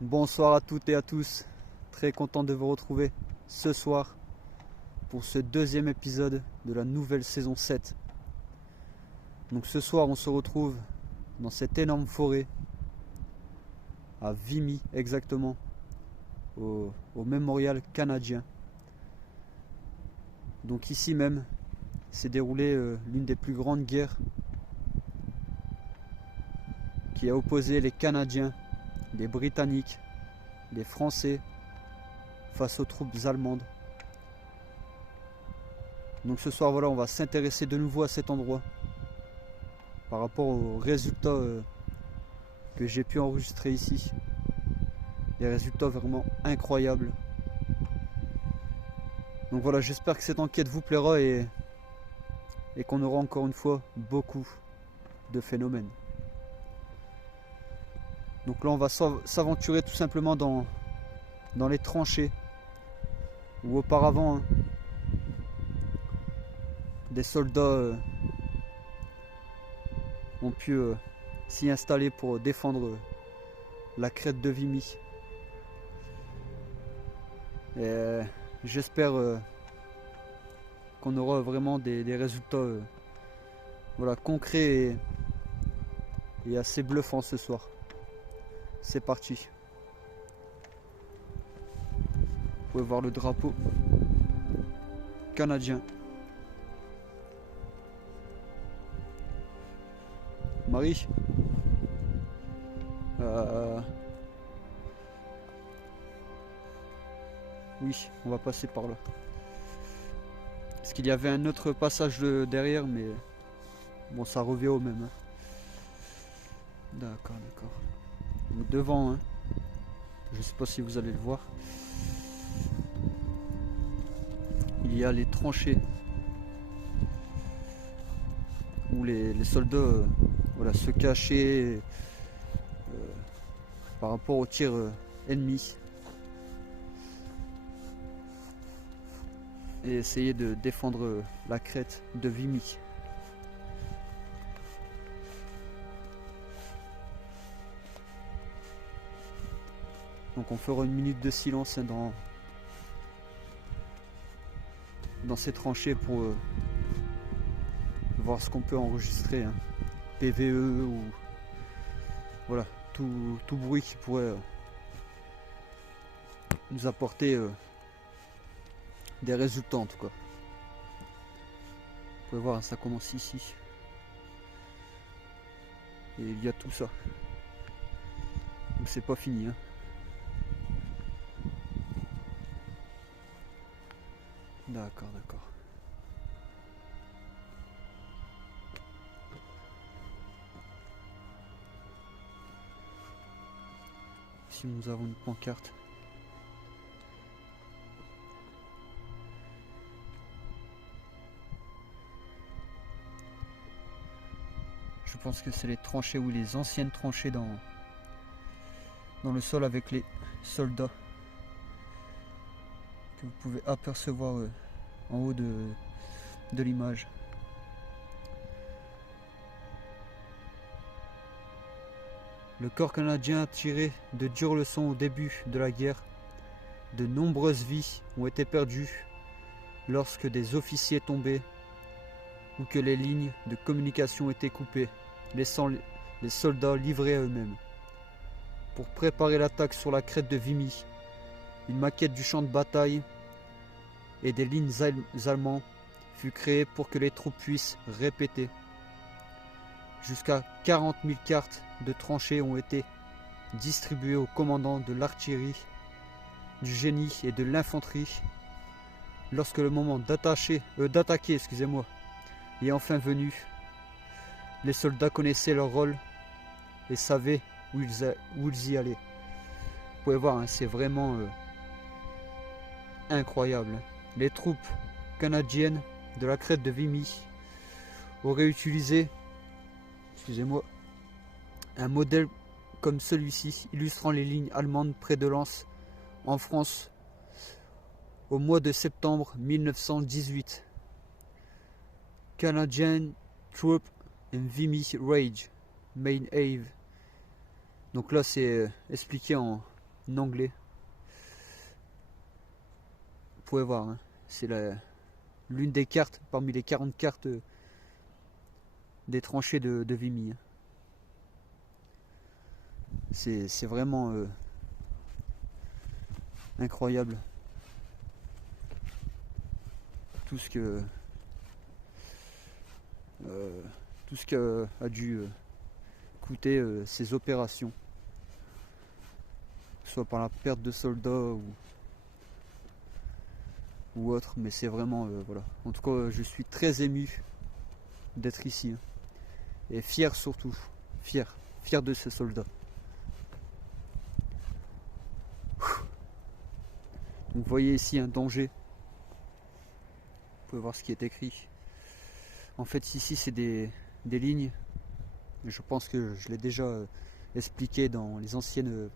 Bonsoir à toutes et à tous, très content de vous retrouver ce soir pour ce deuxième épisode de la nouvelle saison 7. Donc ce soir on se retrouve dans cette énorme forêt, à Vimy exactement, au mémorial canadien. Donc ici même s'est déroulée l'une des plus grandes guerres qui a opposé les Canadiens, les Britanniques, les Français face aux troupes allemandes. Donc ce soir, voilà, on va s'intéresser de nouveau à cet endroit par rapport aux résultats que j'ai pu enregistrer ici. Des résultats vraiment incroyables. Donc voilà, j'espère que cette enquête vous plaira et qu'on aura encore une fois beaucoup de phénomènes. Donc là, on va s'aventurer tout simplement dans les tranchées où auparavant des soldats ont pu s'y installer pour défendre la crête de Vimy. Et j'espère qu'on aura vraiment des résultats voilà, concrets et assez bluffants ce soir. C'est parti. Vous pouvez voir le drapeau canadien. Marie, oui, on va passer par là. Parce qu'il y avait un autre passage derrière, mais bon, ça revient au même. D'accord, d'accord. Donc devant, je sais pas si vous allez le voir, il y a les tranchées où les soldats voilà, se cachaient par rapport aux tirs ennemis et essayer de défendre la crête de Vimy. Donc on fera une minute de silence dans ces tranchées pour voir ce qu'on peut enregistrer, PVE ou voilà, tout bruit qui pourrait nous apporter des résultats en tout cas. Vous pouvez voir, ça commence ici. Et il y a tout ça. Donc c'est pas fini. D'accord, d'accord. Ici nous avons une pancarte. Je pense que c'est les tranchées ou les anciennes tranchées dans le sol avec les soldats que vous pouvez apercevoir en haut de l'image. Le corps canadien a tiré de dures leçons au début de la guerre. De nombreuses vies ont été perdues lorsque des officiers tombaient ou que les lignes de communication étaient coupées, laissant les soldats livrés à eux-mêmes. Pour préparer l'attaque sur la crête de Vimy, une maquette du champ de bataille et des lignes allemandes fut créée pour que les troupes puissent répéter. Jusqu'à 40 000 cartes de tranchées ont été distribuées aux commandants de l'artillerie, du génie et de l'infanterie lorsque le moment d'attaquer est enfin venu. Les soldats connaissaient leur rôle et savaient où ils y allaient. Vous pouvez voir, c'est vraiment incroyable. Les troupes canadiennes de la crête de Vimy auraient utilisé un modèle comme celui-ci, illustrant les lignes allemandes près de Lens, en France, au mois de septembre 1918. Canadian Troops in Vimy Rage, Main Ave. Donc là, c'est expliqué en en anglais. Vous pouvez voir, hein, c'est l'une des cartes parmi les 40 cartes des tranchées de Vimy. Hein. C'est vraiment incroyable tout ce que a dû coûter ces opérations, soit par la perte de soldats ou autre, mais c'est vraiment voilà. En tout cas, je suis très ému d'être ici, hein. Et fier surtout, fier de ces soldats. Donc, vous voyez ici un danger. Vous pouvez voir ce qui est écrit. En fait, ici, c'est des lignes. Je pense que je l'ai déjà expliqué dans les anciennes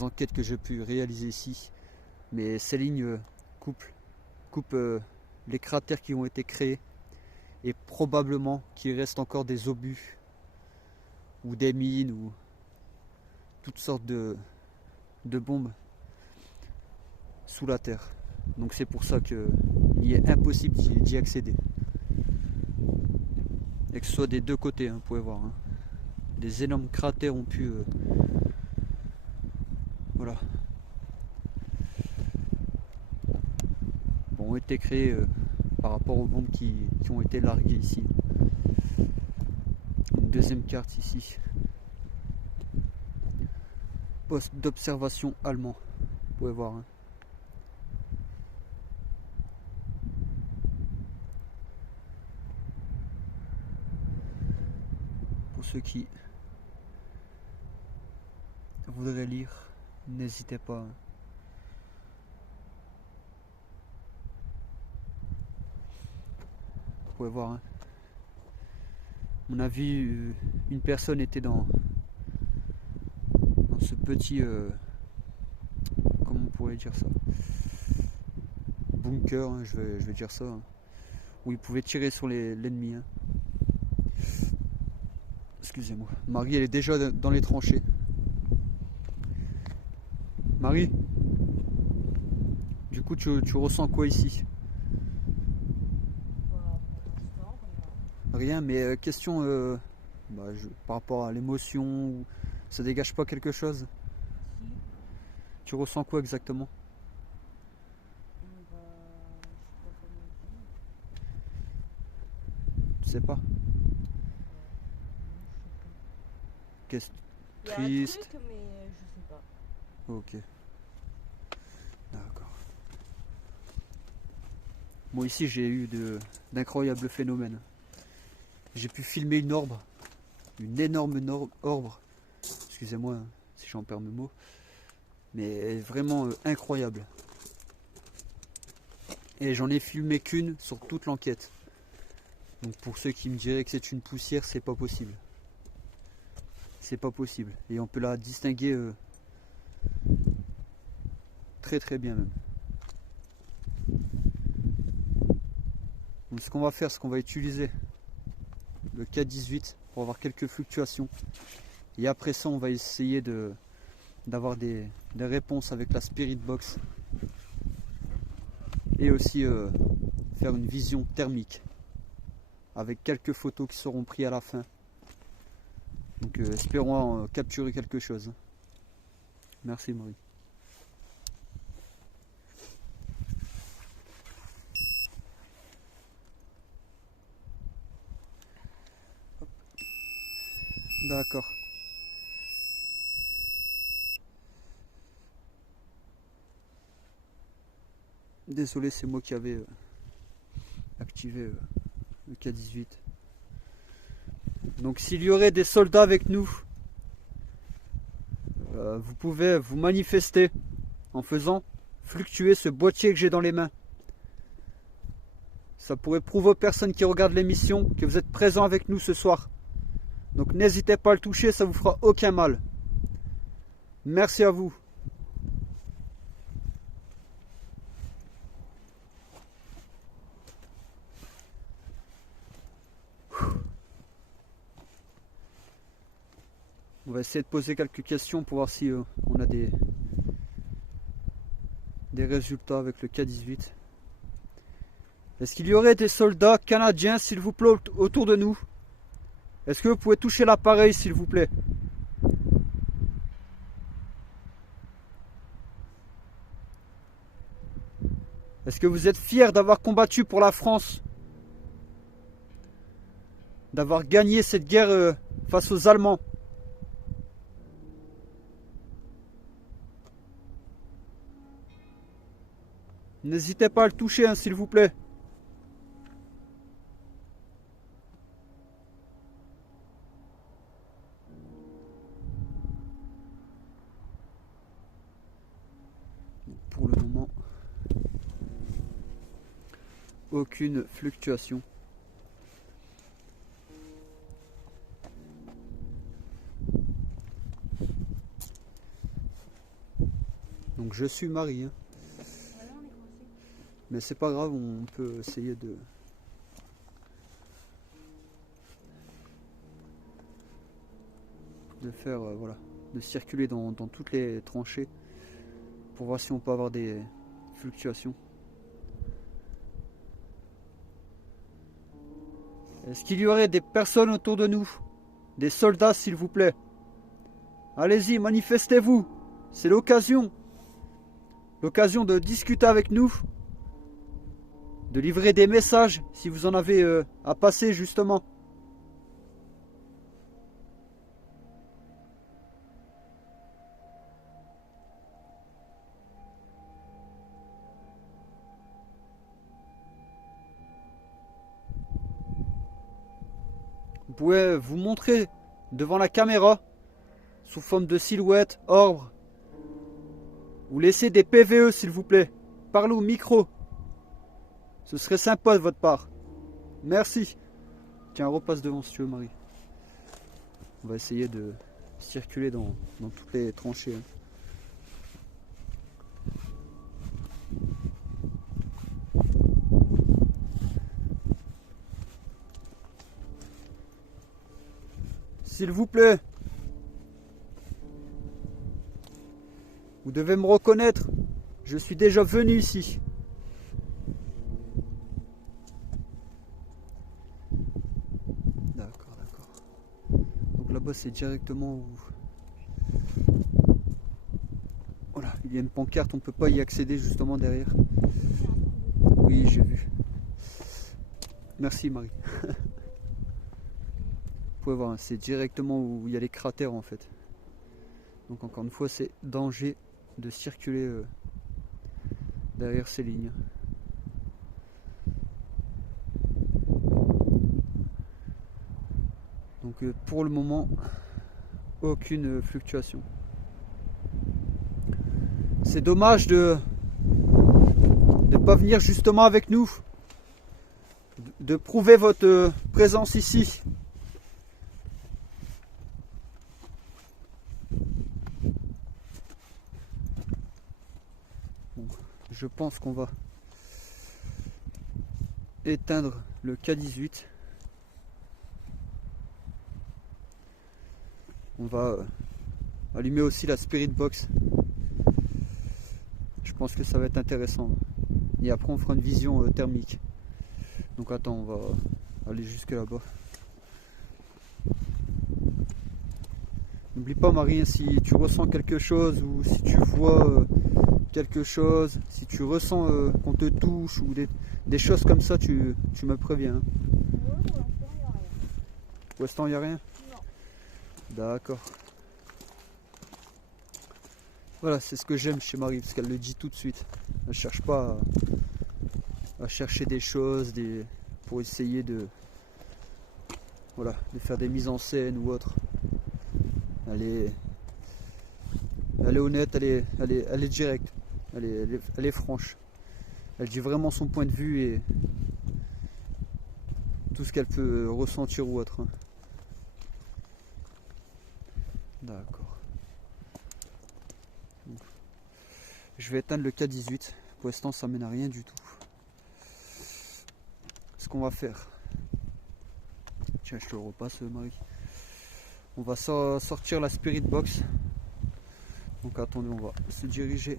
enquêtes que j'ai pu réaliser ici. Mais ces lignes coupent les cratères qui ont été créés. Et probablement qu'il reste encore des obus ou des mines ou toutes sortes de bombes sous la terre. Donc c'est pour ça qu'il est impossible d'y accéder. Et que ce soit des deux côtés, hein, vous pouvez voir. Hein. Des énormes cratères ont pu... voilà. Bon, ont été créés par rapport aux bombes qui ont été larguées ici. Une deuxième carte ici. Poste d'observation allemand. Vous pouvez voir. Hein. Pour ceux qui voudraient lire, n'hésitez pas. Hein. Vous pouvez voir. Hein. On a vu une personne était dans ce petit comment on pourrait dire ça, bunker, hein, je vais dire ça, hein, où il pouvait tirer sur l'ennemi. Hein. Excusez-moi. Marie, elle est déjà dans les tranchées. Marie, du coup, tu ressens quoi ici? Rien, mais question par rapport à l'émotion, ça dégage pas quelque chose? Si. Tu ressens quoi exactement? Tu sais pas? Qu'est-ce triste? Il y a un truc, mais je sais pas. Ok. D'accord. Bon, ici j'ai eu d'incroyables phénomènes. J'ai pu filmer une énorme orbe, excusez-moi hein, si j'en perds mes mots, mais vraiment incroyable. Et j'en ai filmé qu'une sur toute l'enquête. Donc pour ceux qui me diraient que c'est une poussière, c'est pas possible. C'est pas possible. Et on peut la distinguer très bien même. Donc ce qu'on va faire, c'est qu'on va utiliser le K18 pour avoir quelques fluctuations. Et après ça, on va essayer d'avoir des réponses avec la Spirit Box. Et aussi faire une vision thermique avec quelques photos qui seront prises à la fin. Donc espérons capturer quelque chose. Merci Marie. D'accord. Désolé, c'est moi qui avais activé le K18. Donc s'il y aurait des soldats avec nous, vous pouvez vous manifester en faisant fluctuer ce boîtier que j'ai dans les mains. Ça pourrait prouver aux personnes qui regardent l'émission que vous êtes présents avec nous ce soir. Donc n'hésitez pas à le toucher, ça vous fera aucun mal. Merci à vous. On va essayer de poser quelques questions pour voir si on a des des résultats avec le K18. Est-ce qu'il y aurait des soldats canadiens, s'il vous plaît, autour de nous? Est-ce que vous pouvez toucher l'appareil, s'il vous plaît? Est-ce que vous êtes fiers d'avoir combattu pour la France? D'avoir gagné cette guerre face aux Allemands? N'hésitez pas à le toucher, hein, s'il vous plaît. Pour le moment, aucune fluctuation. Donc je suis Marie, hein. Mais c'est pas grave, on peut essayer de faire, voilà, de circuler dans toutes les tranchées pour voir si on peut avoir des fluctuations. Est-ce qu'il y aurait des personnes autour de nous? Des soldats, s'il vous plaît? Allez-y, manifestez-vous. C'est l'occasion. L'occasion de discuter avec nous. De livrer des messages, si vous en avez à passer, justement. Vous pouvez vous montrer devant la caméra, sous forme de silhouette, orbe. Ou laissez des PVE, s'il vous plaît. Parlez au micro. Ce serait sympa de votre part. Merci. Tiens, repasse devant si tu veux, Marie. On va essayer de circuler dans toutes les tranchées. S'il vous plaît. Vous devez me reconnaître. Je suis déjà venu ici. D'accord, d'accord. Donc là-bas, c'est directement où... Voilà, il y a une pancarte, on ne peut pas y accéder justement derrière. Oui, j'ai vu. Merci, Marie. Vous pouvez voir, c'est directement où il y a les cratères en fait. Donc encore une fois, c'est danger de circuler derrière ces lignes. Donc pour le moment, aucune fluctuation. C'est dommage de ne pas venir justement avec nous, de prouver votre présence ici. Bon, je pense qu'on va éteindre le K18. On va allumer aussi la Spirit Box. Je pense que ça va être intéressant. Et après on fera une vision thermique. Donc attends, on va aller jusque là-bas. N'oublie pas, Marie, si tu ressens quelque chose ou si tu vois quelque chose, si tu ressens qu'on te touche ou des choses comme ça, tu me préviens. Pour l'instant, il n'y a rien. D'accord. Voilà, c'est ce que j'aime chez Marie, parce qu'elle le dit tout de suite. Elle ne cherche pas à chercher des choses pour essayer de faire des mises en scène ou autre. Elle est honnête, elle est directe, elle est franche. Elle dit vraiment son point de vue et tout ce qu'elle peut ressentir ou autre. D'accord. Je vais éteindre le K18. Pour l'instant, ça mène à rien du tout. Ce qu'on va faire. Tiens, je te le repasse, Marie. On va sortir la Spirit Box. Donc attendez, on va se diriger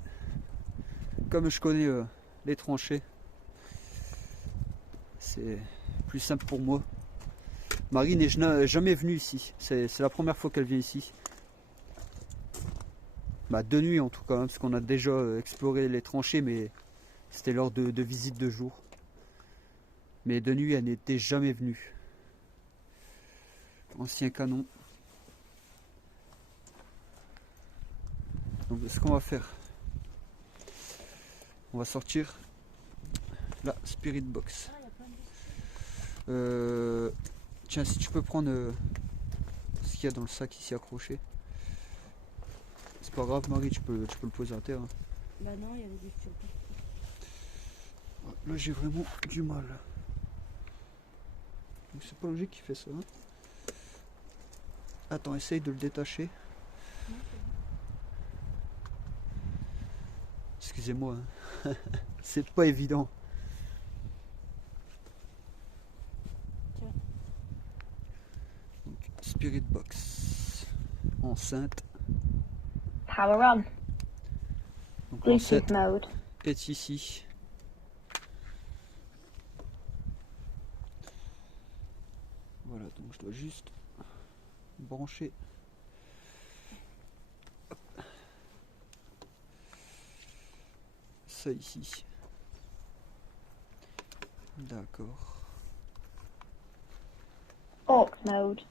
comme je connais les tranchées, c'est plus simple pour moi. Marie n'est jamais venue ici. C'est la première fois qu'elle vient ici. Bah, de nuit en tout cas, hein, parce qu'on a déjà exploré les tranchées, mais c'était lors de visites de jour. Mais de nuit, elle n'était jamais venue. Ancien canon. Donc ce qu'on va faire, on va sortir la Spirit Box. Tiens, si tu peux prendre ce qu'il y a dans le sac ici accroché. C'est pas grave Marie, tu peux le poser à terre. Hein. Bah non, il y a des questions. Là j'ai vraiment du mal. Donc c'est pas logique qu'il fait ça. Hein. Attends, essaye de le détacher. Excusez-moi, hein. C'est pas évident. Tiens. Donc, Spirit Box. Enceinte. Power on. Donc Bluetooth l'enceinte mode. est ici. Voilà, donc je dois juste brancher. Hop. Ça ici. D'accord. Aux mode.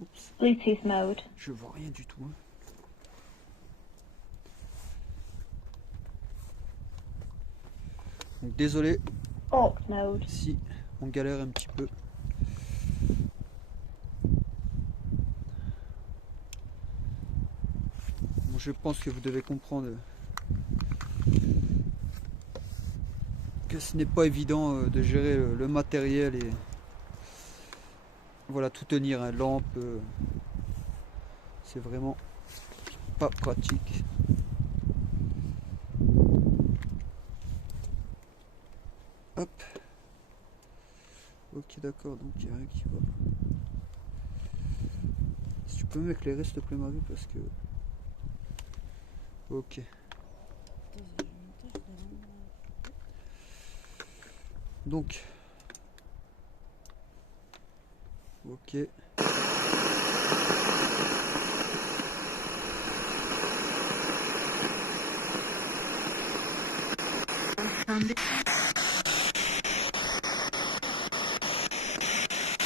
Oups, Bluetooth mode. je vois rien du tout. Hein. Donc désolé Aux mode. si on galère un petit peu. Bon, je pense que vous devez comprendre que ce n'est pas évident de gérer le matériel et voilà, tout tenir, hein, lampe, c'est vraiment pas pratique. Hop. Ok, d'accord, donc il n'y a rien qui va. Si tu peux m'éclairer s'il te plaît Marie, parce que... Ok. Donc... Ok.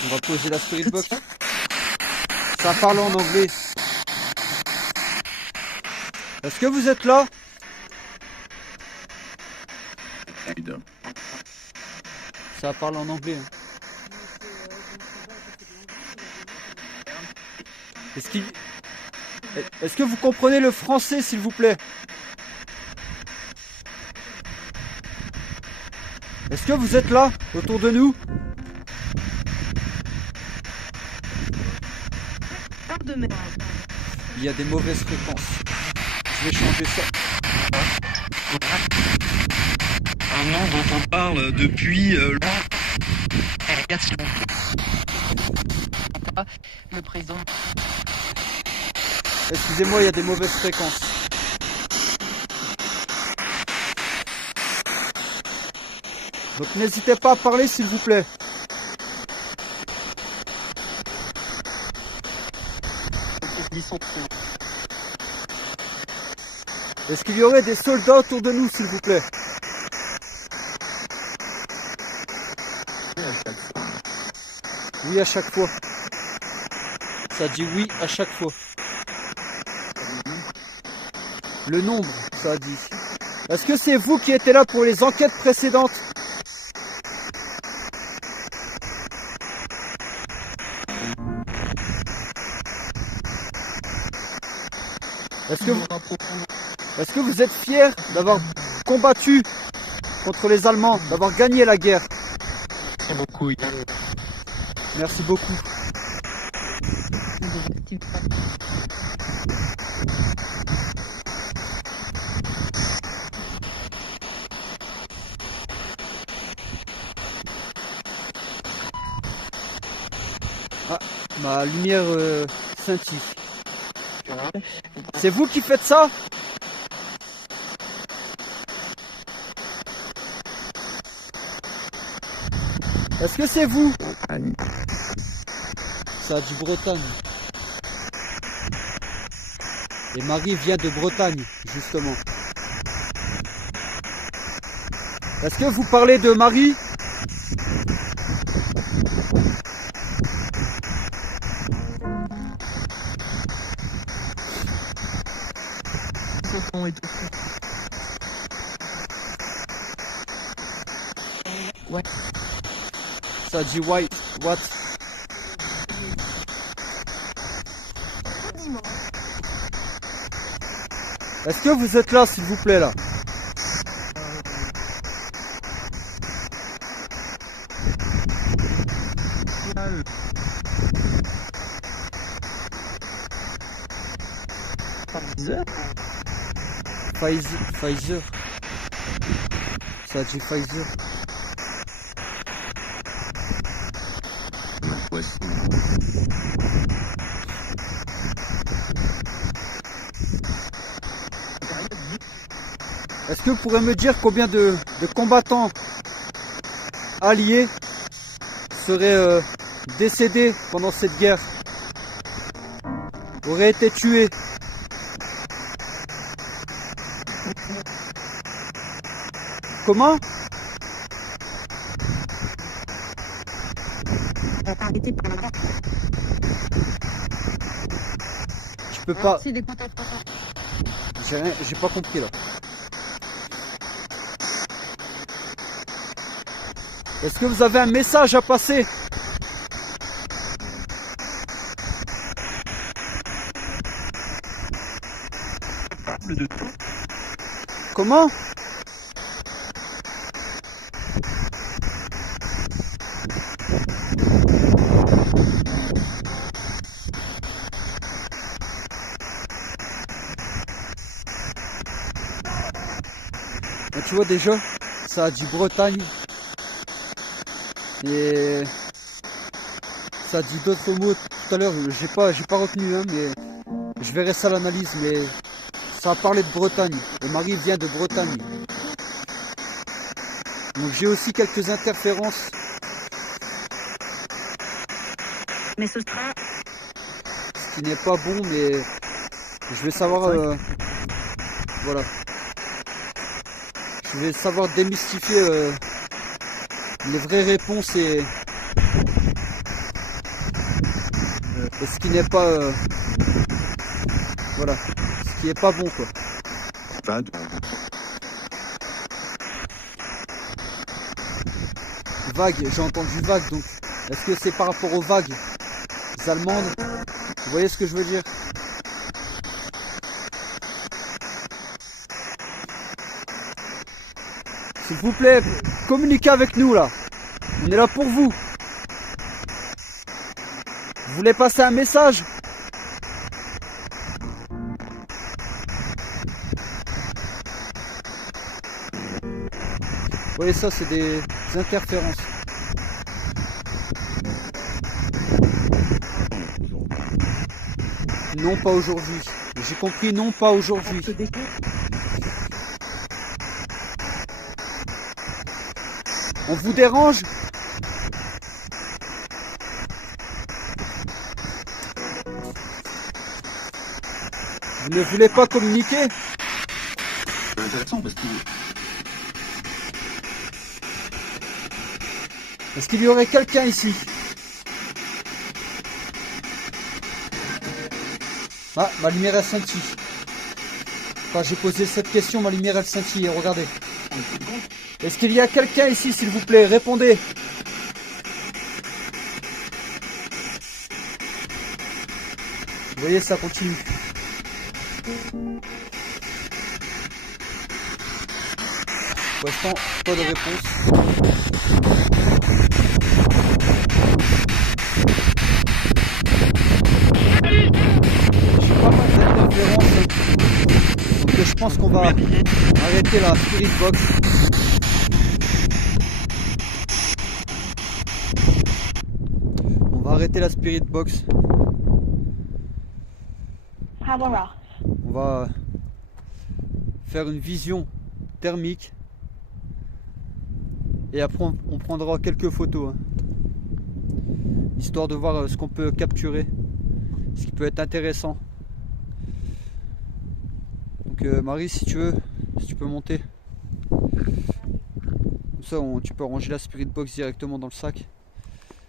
On va poser la Spirit Box. Ça parle en anglais. Est-ce que vous êtes là? Ça parle en anglais. Hein. Est-ce que vous comprenez le français, s'il vous plaît? Est-ce que vous êtes là, autour de nous? Il y a des mauvaises fréquences. Je vais changer ça. Un nom dont on parle depuis le président. Excusez-moi, il y a des mauvaises fréquences. Donc n'hésitez pas à parler, s'il vous plaît. Est-ce qu'il y aurait des soldats autour de nous, s'il vous plaît? Oui, à chaque fois. Ça dit oui à chaque fois. Le nombre, ça a dit. Est-ce que c'est vous qui étiez là pour les enquêtes précédentes? Est-ce que vous êtes fiers d'avoir combattu contre les Allemands, d'avoir gagné la guerre? beaucoup. Merci beaucoup. Ah, ma lumière scintille. C'est vous qui faites ça? Est-ce que c'est vous? Ça dit Bretagne. Et Marie vient de Bretagne, justement. Est-ce que vous parlez de Marie? Ouais. Ça dit white. What? Est-ce que vous êtes là, s'il vous plaît, là? Pfizer. Ça dit Pfizer. Est-ce que vous pourrez me dire combien de combattants alliés seraient décédés pendant cette guerre? Auraient été tués? Comment? Je peux pas. J'ai pas compris là. Est-ce que vous avez un message à passer? Comment? Tu vois déjà, ça a dit Bretagne. Et ça a dit d'autres mots tout à l'heure, j'ai pas retenu, hein, mais je verrai ça à l'analyse, mais ça a parlé de Bretagne. Et Marie vient de Bretagne. Donc j'ai aussi quelques interférences. Mais ce sera... Ce qui n'est pas bon, mais je vais savoir... voilà. Je vais savoir démystifier les vraies réponses et ce qui n'est pas... voilà. Ce qui n'est pas bon, quoi. Vague, j'ai entendu vague, donc est-ce que c'est par rapport aux vagues allemandes? Vous voyez ce que je veux dire? S'il vous plaît, communiquez avec nous là. On est là pour vous. Vous voulez passer un message? Vous voyez, ça c'est des interférences. Non, pas aujourd'hui. J'ai compris, non, pas aujourd'hui. On vous dérange? Vous ne voulez pas communiquer? C'est intéressant parce que... Est-ce qu'il y aurait quelqu'un ici? Ah, ma lumière elle scintille. Quand j'ai posé cette question, ma lumière elle scintille. Regardez. Est-ce qu'il y a quelqu'un ici, s'il vous plaît? Répondez. Vous voyez, ça continue. Pour l'instant, pas de réponse. J'ai pas mal d'interférences. Donc je pense qu'on va arrêter la Spirit Box. On va arrêter la Spirit Box. Power off. On va faire une vision thermique Et après on prendra quelques photos. Hein. Histoire de voir ce qu'on peut capturer. Ce qui peut être intéressant. Donc Marie, si tu veux, si tu peux monter. Comme ça tu peux ranger la Spirit Box directement dans le sac.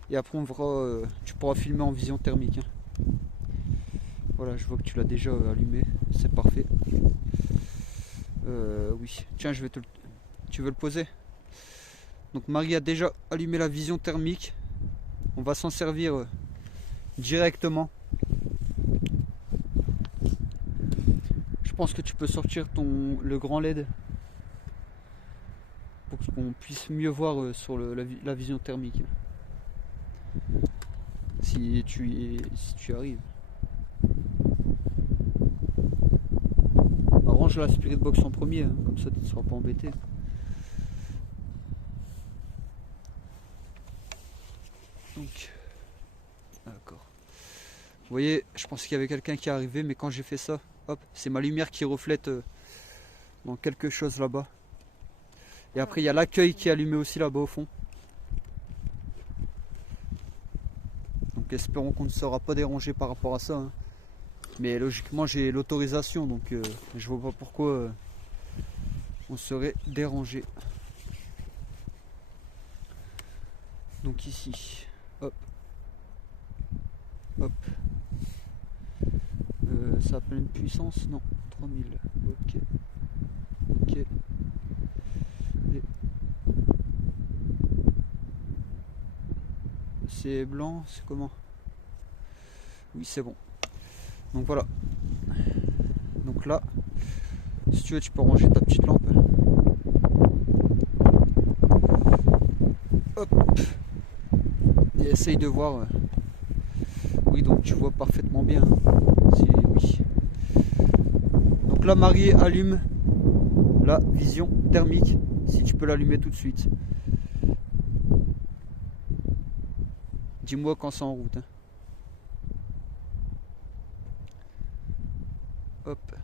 Et après on verra, tu pourras filmer en vision thermique. Hein. Voilà, je vois que tu l'as déjà allumé, c'est parfait. Oui, tiens, tu veux le poser? Donc Marie a déjà allumé la vision thermique. On va s'en servir directement. Je pense que tu peux sortir le grand LED pour qu'on puisse mieux voir sur la vision thermique. Si tu arrives. Range la Spirit Box en premier, hein, comme ça tu ne seras pas embêté. Donc, d'accord. Vous voyez, je pensais qu'il y avait quelqu'un qui est arrivé, mais quand j'ai fait ça, hop, c'est ma lumière qui reflète dans quelque chose là-bas. Et après, il y a l'accueil qui est allumé aussi là-bas au fond. Donc, espérons qu'on ne sera pas dérangé par rapport à ça. Hein. Mais logiquement, j'ai l'autorisation, donc je vois pas pourquoi on serait dérangé. Donc ici, hop, hop. Ça a pleine puissance, non, 3000. Ok, ok. Et c'est blanc, c'est comment? Oui, c'est bon. Donc voilà. Donc là, si tu veux, tu peux ranger ta petite lampe. Hop. Et essaye de voir. Oui, donc tu vois parfaitement bien. Oui. Donc là, Marie allume la vision thermique. Si tu peux l'allumer tout de suite. Dis-moi quand c'est en route. Hein. Hop.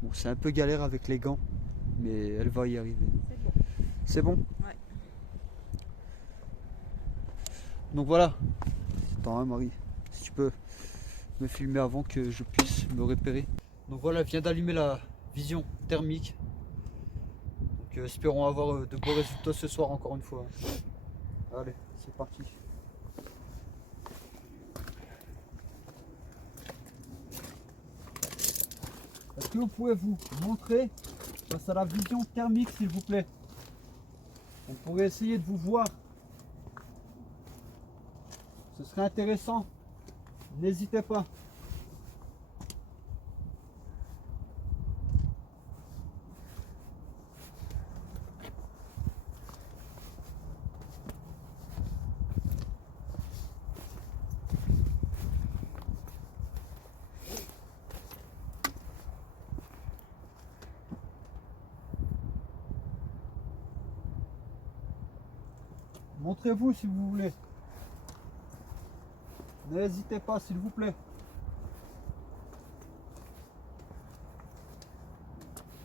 Bon, c'est un peu galère avec les gants, mais elle va y arriver. C'est bon? Ouais. Donc voilà. Attends, hein, Marie, si tu peux me filmer avant que je puisse me repérer. Donc voilà, elle vient d'allumer la vision thermique. Donc espérons avoir de beaux résultats ce soir encore une fois. Allez, c'est parti. Est-ce que vous pouvez vous montrer face à la vision thermique, s'il vous plaît? On pourrait essayer de vous voir. Ce serait intéressant. N'hésitez pas. Montrez-vous si vous voulez. N'hésitez pas, s'il vous plaît.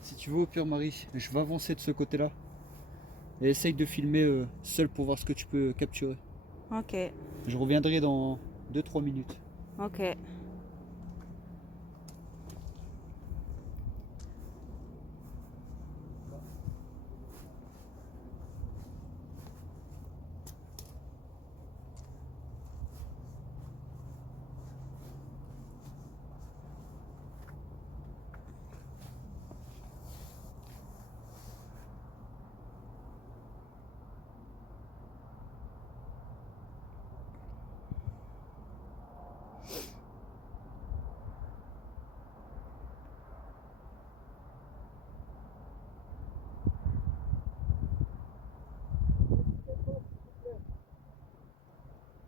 Si tu veux, au pire, Marie, je vais avancer de ce côté-là. Et essaye de filmer seul pour voir ce que tu peux capturer. Ok, Je reviendrai dans 2-3 minutes. ok.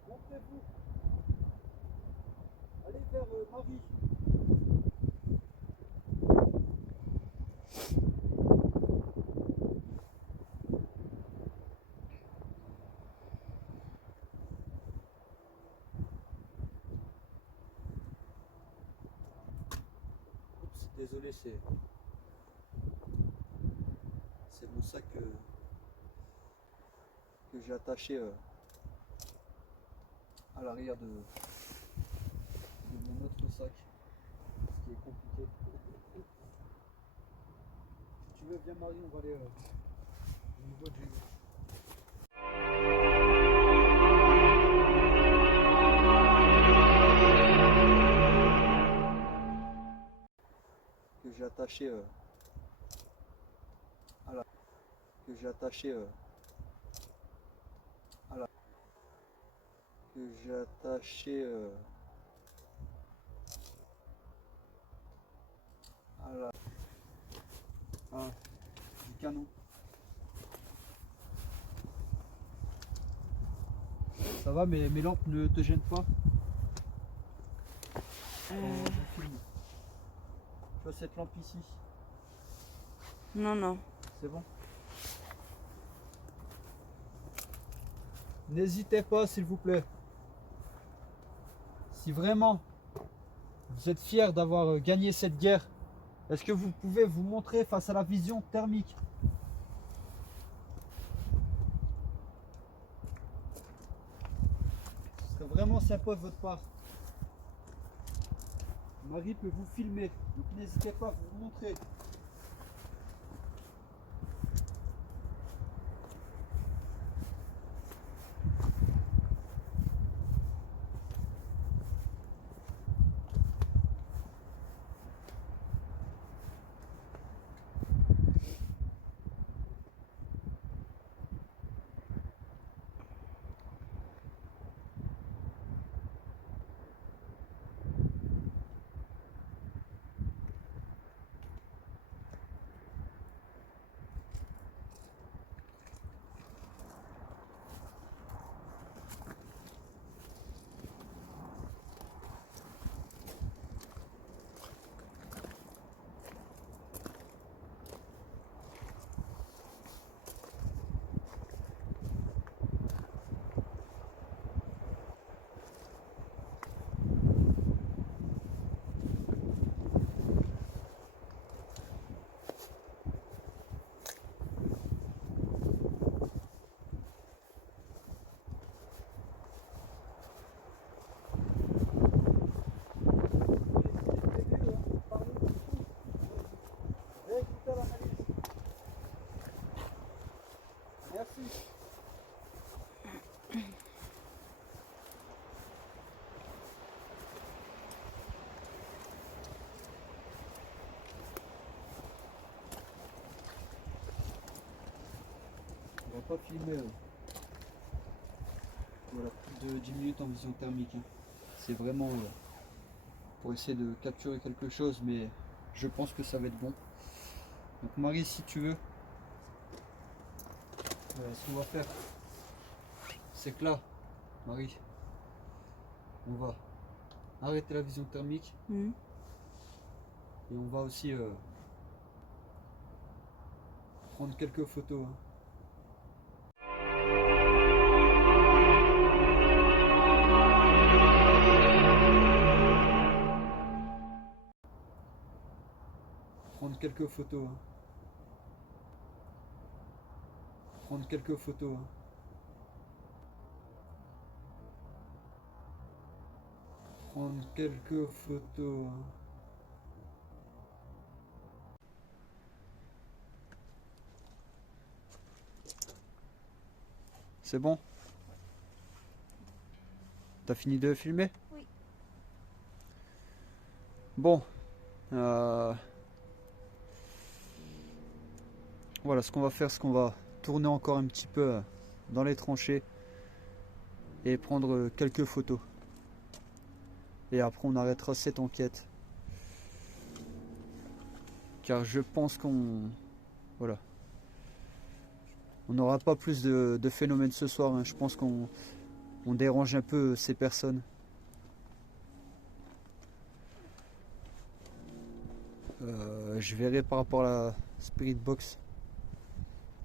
Montrez-vous. Allez vers Marie. Oups, désolé, c'est mon sac que j'ai attaché à l'arrière de mon autre sac, ce qui est compliqué. Si tu veux, viens Marie, on va aller au niveau du... que j'ai attaché à la... que j'ai attaché à la... que j'ai attaché à la... du canon. Ça va, mes lampes ne te gênent pas? Je filme. Tu vois cette lampe ici? Non, non. C'est bon? N'hésitez pas, s'il vous plaît. Si vraiment vous êtes fiers d'avoir gagné cette guerre, est-ce que vous pouvez vous montrer face à la vision thermique? Ce serait vraiment sympa de votre part. Marie peut vous filmer, donc n'hésitez pas à vous montrer. Merci. On va pas filmer voilà, plus de 10 minutes en vision thermique. Hein. C'est vraiment pour essayer de capturer quelque chose, mais je pense que ça va être bon. Donc Marie, si tu veux, ce qu'on va faire, c'est que là, Marie, on va arrêter la vision thermique et on va aussi prendre quelques photos. Hein. Prendre quelques photos. Hein. Prendre quelques photos. Hein. Prendre quelques photos. Hein. C'est bon? T'as fini de filmer? Oui. Bon. Voilà, ce qu'on va faire, c'est qu'on va tourner encore un petit peu dans les tranchées et prendre quelques photos. Et après, on arrêtera cette enquête. Car je pense qu'on... Voilà. On n'aura pas plus de phénomènes ce soir. Hein. Je pense qu'on dérange un peu ces personnes. Je verrai par rapport à la Spirit Box.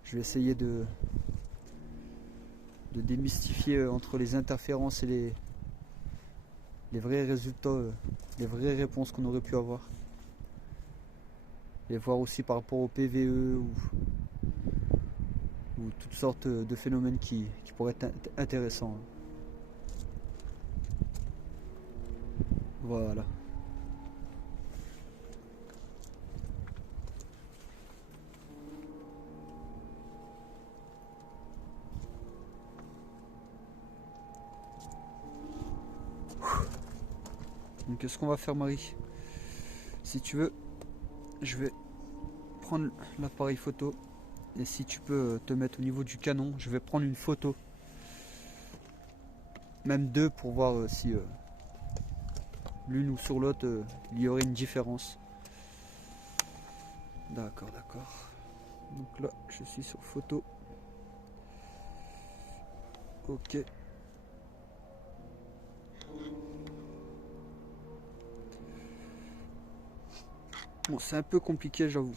Je vais essayer de démystifier entre les interférences et les vrais résultats, les vraies réponses qu'on aurait pu avoir. Et voir aussi par rapport au PVE ou ou toutes sortes de phénomènes qui pourraient être intéressants. Voilà. Donc qu'est-ce qu'on va faire, Marie? Si tu veux, je vais prendre l'appareil photo et si tu peux te mettre au niveau du canon, je vais prendre une photo, même deux, pour voir si l'une ou sur l'autre il y aurait une différence. D'accord, d'accord. Donc là, je suis sur photo. Ok. Bon, c'est un peu compliqué, j'avoue.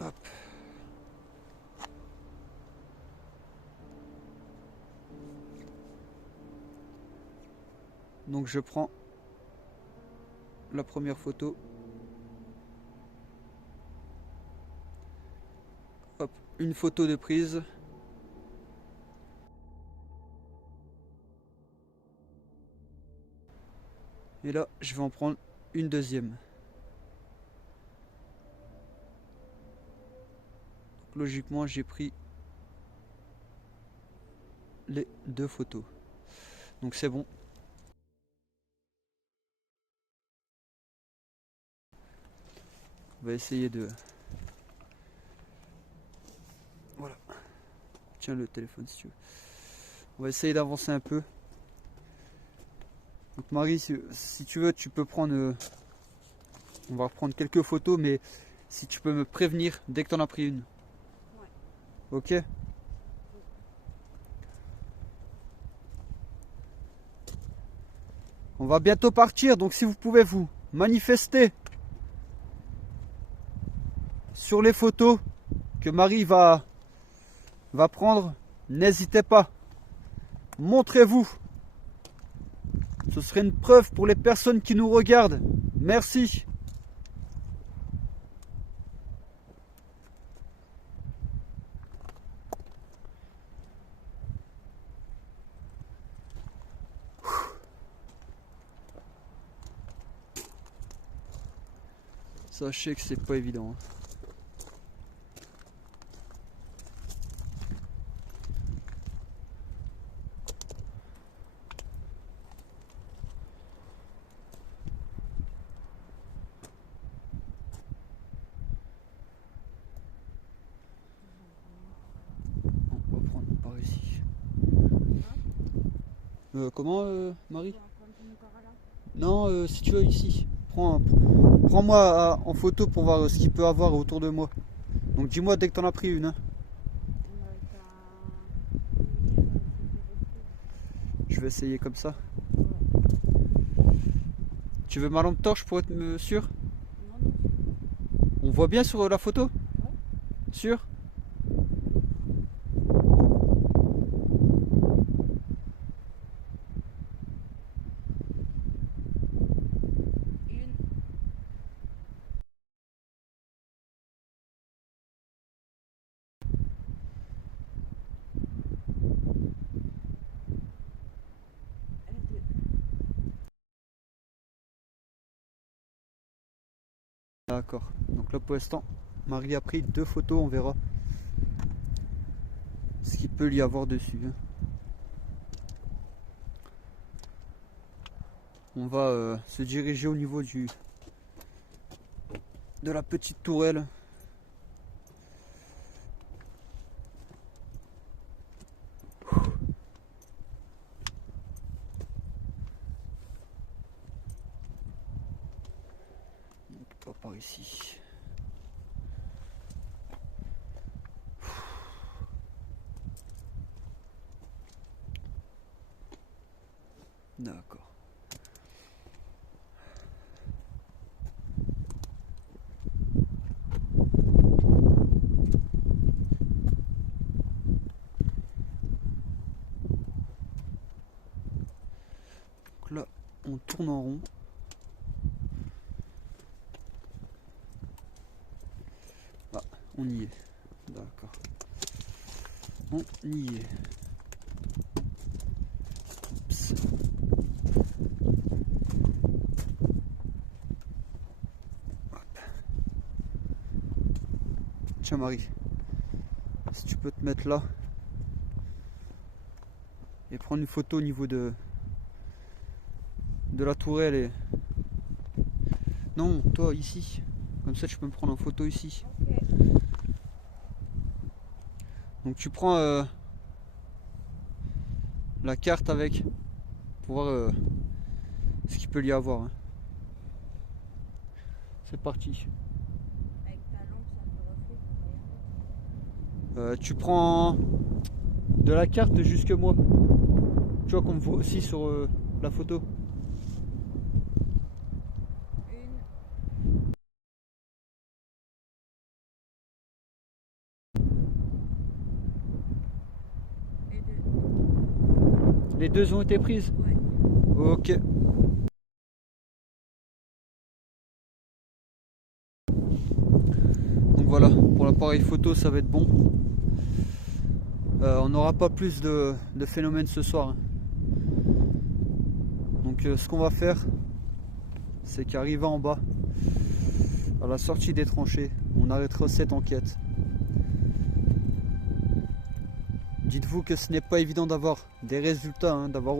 Hop. Donc je prends la première photo. Hop, une photo de prise. Et là, je vais en prendre une deuxième. Donc, logiquement, j'ai pris les deux photos. Donc c'est bon. On va essayer de... Voilà. Tiens le téléphone si tu veux. On va essayer d'avancer un peu. Donc Marie, si tu veux, tu peux prendre... on va reprendre quelques photos, mais si tu peux me prévenir dès que tu en as pris une. Ouais. Ok? On va bientôt partir, donc si vous pouvez vous manifester sur les photos que Marie va prendre, n'hésitez pas. Montrez-vous. Ce serait une preuve pour les personnes qui nous regardent. Merci. Sachez que c'est pas évident. On va prendre par ici. Comment, Marie? Non, si tu veux, ici. Prends-moi en photo pour voir ce qu'il peut avoir autour de moi. Donc dis-moi dès que t'en as pris une. Hein. Je vais essayer comme ça. Tu veux ma lampe torche pour être sûr? On voit bien sur la photo? Sûr? D'accord. Donc là pour l'instant, Marie a pris deux photos, on verra ce qu'il peut y avoir dessus. On va se diriger au niveau de la petite tourelle. Pas par ici. D'accord. tourne en rond. Ah, on y est. D'accord. On y est. Oups. Hop. Tiens Marie, si tu peux te mettre là et prendre une photo au niveau de la tourelle et... Non, toi ici. Comme ça tu peux me prendre en photo ici. Donc tu prends la carte avec pour voir ce qu'il peut y avoir. Hein. C'est parti. Avec ta lampe, ça te reflète. Tu prends de la carte jusque moi. Tu vois qu'on me voit aussi sur la photo. Et deux. Les deux ont été prises. Ouais. Ok. Donc voilà, pour l'appareil photo ça va être bon. On n'aura pas plus de phénomènes ce soir. Hein. Donc ce qu'on va faire, c'est qu'arrivé en bas, à la sortie des tranchées, on arrêtera cette enquête. Dites-vous que ce n'est pas évident d'avoir des résultats, hein, d'avoir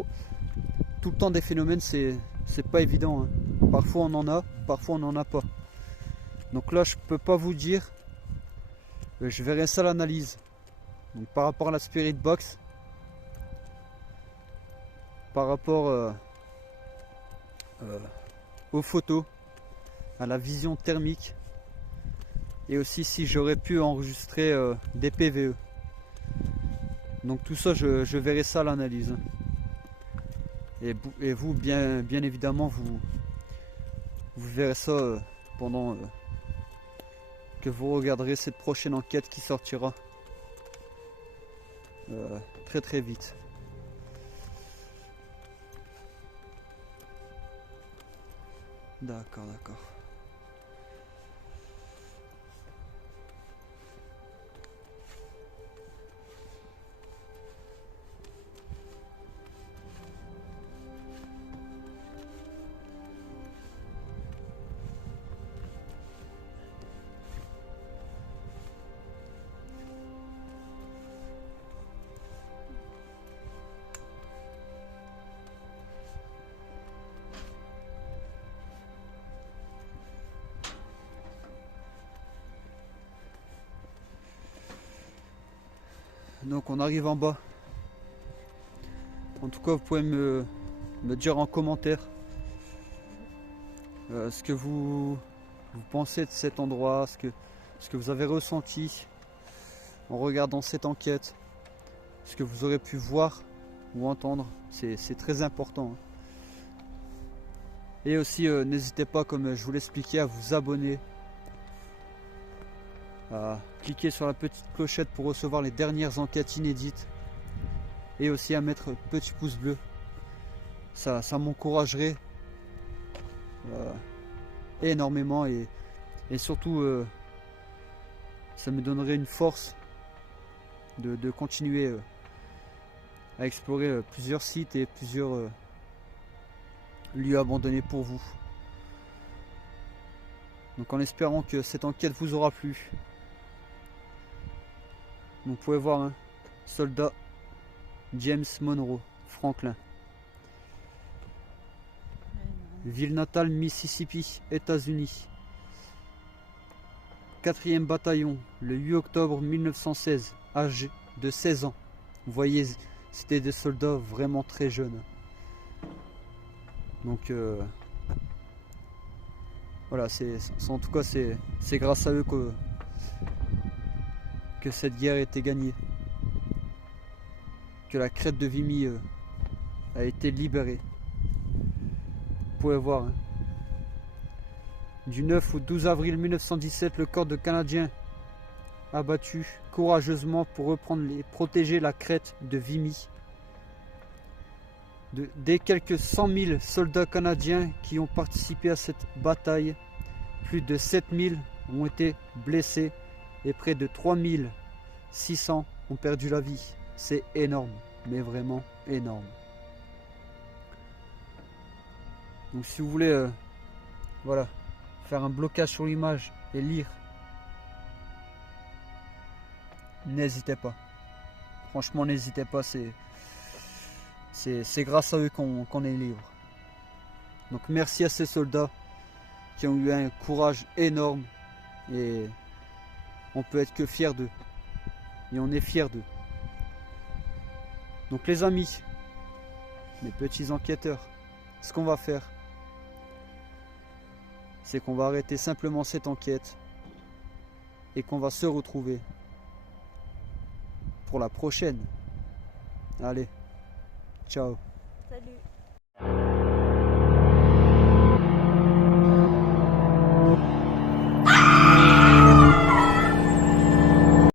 tout le temps des phénomènes, c'est pas évident. Hein. Parfois on en a, parfois on n'en a pas. Donc là je peux pas vous dire, je verrai ça à l'analyse. Donc par rapport à la Spirit Box, par rapport aux photos, à la vision thermique, et aussi si j'aurais pu enregistrer des PVE. Donc tout ça je verrai ça à l'analyse. Et vous bien évidemment vous verrez ça pendant que vous regarderez cette prochaine enquête qui sortira très très vite. D'accord. Donc on arrive en bas. En tout cas vous pouvez me dire en commentaire ce que vous pensez de cet endroit, ce que vous avez ressenti en regardant cette enquête, ce que vous aurez pu voir ou entendre, c'est très important. Hein. Et aussi n'hésitez pas, comme je vous l'expliquais, à vous abonner, à cliquer sur la petite clochette pour recevoir les dernières enquêtes inédites et aussi à mettre petit pouce bleu. Ça m'encouragerait énormément et surtout ça me donnerait une force de continuer à explorer plusieurs sites et plusieurs lieux abandonnés pour vous. Donc en espérant que cette enquête vous aura plu. Donc vous pouvez voir, hein, soldat James Monroe, Franklin. Ville natale Mississippi, États-Unis. 4e bataillon, le 8 octobre 1916, âge de 16 ans. Vous voyez, c'était des soldats vraiment très jeunes. Donc voilà, en tout cas c'est grâce à eux que cette guerre a été gagnée, que la crête de Vimy a été libérée. Vous pouvez voir, hein. Du 9 au 12 avril 1917, le corps de Canadiens abattu courageusement pour reprendre et protéger la crête de Vimy. des quelques 100 000 soldats canadiens qui ont participé à cette bataille, plus de 7 000 ont été blessés et près de 3 600 ont perdu la vie. C'est énorme, mais vraiment énorme. Donc si vous voulez voilà, faire un blocage sur l'image et lire, n'hésitez pas. Franchement, n'hésitez pas, c'est grâce à eux qu'on est libre. Donc merci à ces soldats qui ont eu un courage énorme et on peut être que fiers d'eux. Et on est fiers d'eux. Donc les amis, mes petits enquêteurs, ce qu'on va faire, c'est qu'on va arrêter simplement cette enquête et qu'on va se retrouver pour la prochaine. Allez, ciao. Salut.